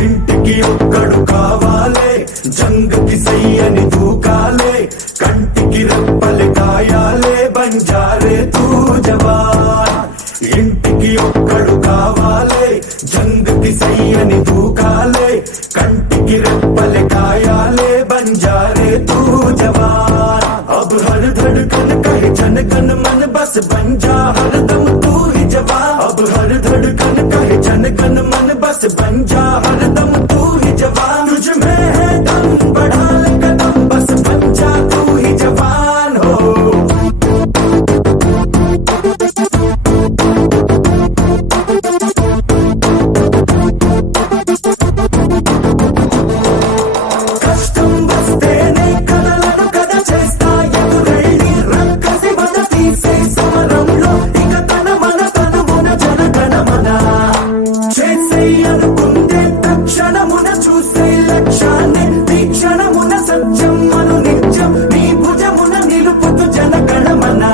ఇంటికి ఒక్కడు కావాలే, జంగకి సయ్యని దూకాలే, కంటికి రెప్పలే కాయాలే, బంజారే తూ జవాన్. ఇంటికి ఒక్కడు కావాలే, జంగకి సయ్యని దూకాలే, కంటికి రెప్పలే కాయాలే, బంజారే తూ जवान. अब हर धड़कन कहे जन गण मन बस बन जा हरदम तू ही जवान. अब हर धड़कन कहे जन गण मन बस बन जा हरदम तू ही जवान. तुझ में है दम बढ़ा ले कदम बस बन जा तू ही जवान हो. కష్టం వస్తేనే కదలను కథ చేస్తా ఎదురెళ్ళి రక్కసి మన తీసే సమరంలో ఇక తన మన తనువున జనగణమన చేసే అనుకుంటే తక్షణమున చూసే లక్ష్యాన్ని తీక్షణమున సత్యం మను నిత్యం నీ భుజమున నిలుపుతు జనగణమన.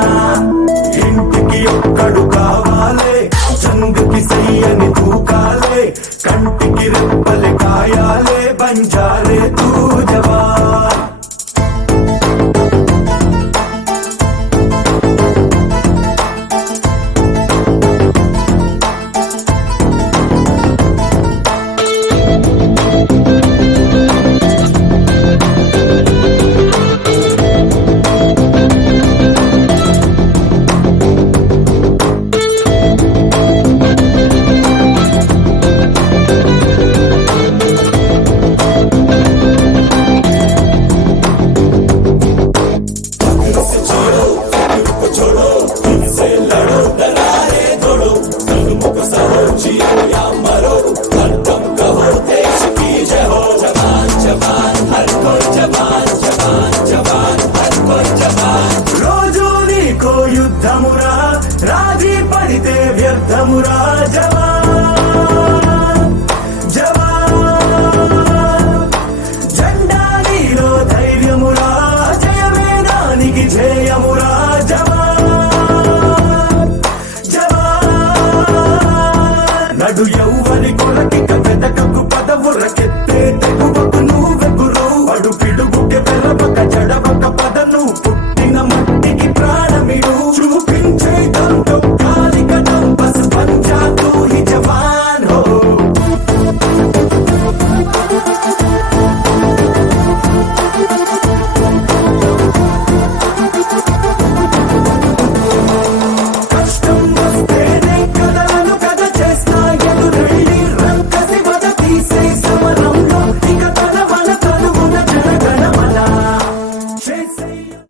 ఇంటికి ఒక్కడు కావాలే, జంగుకి సయ్యని దూకాలే, కంటికి రెప్పలే కాయాలే, బంజారే తూ జవాన్. రోజు నీకో యుద్ధమురా, రాజీ పడితే వ్యర్థమురా జవాన్. జవాన్ జెండా నీలో ధైర్యమురా, జయమే దానికి